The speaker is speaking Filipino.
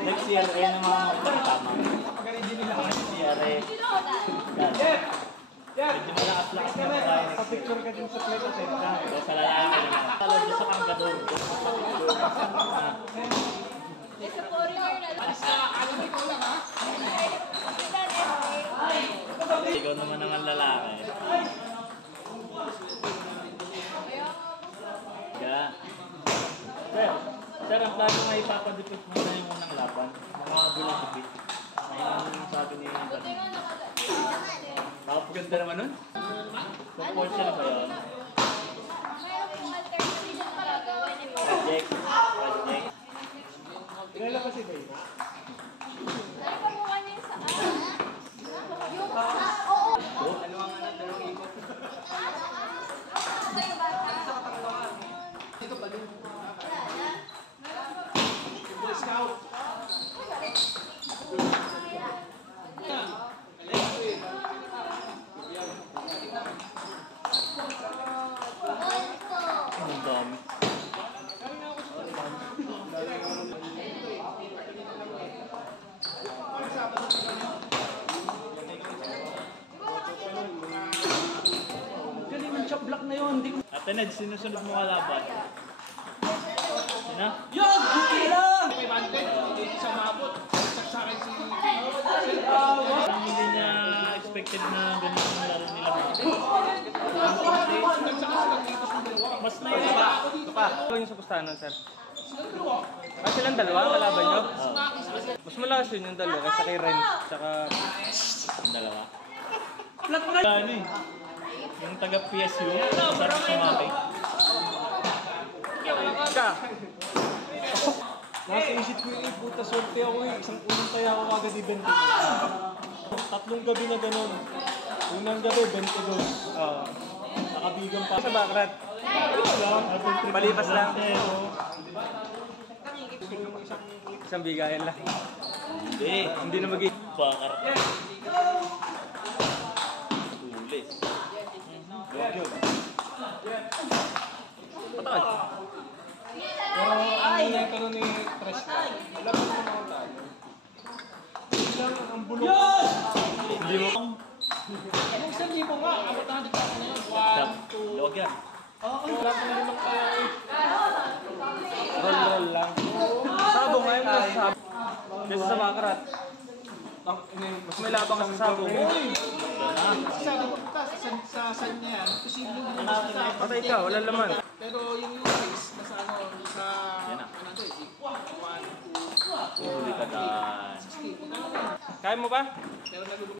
Next year ay naman tama. Next year ay medyo malakas-lakas na tayo. Pa-picture ka din sa plate sa center. Sa lalaki naman. Talo doon sa kangkador. Sa foreigner na lang. Ikaw naman ang lalaki. Kaya, sir, ang plano nga ipapadipit mo na yung unang laban. Mga bulang dipit. Ayun sabi ni Dani. Ganda naman nun? Support siya na ba yun? Project. Kailan ba si Dayna? Ano ang anak dalawang ikot? Ito pa din. Boy Scout. Ang dami. Galing ng chop block na yun. Ate Ned, sinusunod mo kalaban. Sina? Yun! Buti lang! May bante. Hindi siya maabot. Sa akin si... Parang hindi niya expected na ganito ang laro nila. Mas may iba. Ito pa. Ito yung sa pustahan, sir. Silang dalawa ang kalaban nyo? Mas malakas yun yung dalawa kaysa kay Renz. Tsaka... Ang dalawa. Ano eh. Yung taga PSU, sarap sumaki. Ka! Nasa isip ko yung puta, swerte ako eh. Isang unang kaya ako agad i-20. Tatlong gabi na ganun. Unang gabi, 22. Nakabigang pa. Sa Bacrat. Palipas lang. Isang bigayan lang. Hindi na mag-i... Bakar. Tulis. Patay. Pero ang nangyay ka nun ni Tres ka. Alam mo naman ako tayo. Bilang ang bulok. Hindi mo. Anong isang libo nga? Abot na dito ako ngayon. 1, 2... Log yan. Wala ko na rin kaya eh. Roll lang. Sabo ngayon na sabo. Kesa sa Bacrat. Mas may labang ka sa sabo. Sabi ko sa sanya yan, posible din sa Patay ka, wala laman. pero yung race na sa ano, sa ano to eh, 1, 2, Huli ka daan. 60. Kaya mo ba? Pero nalulungkot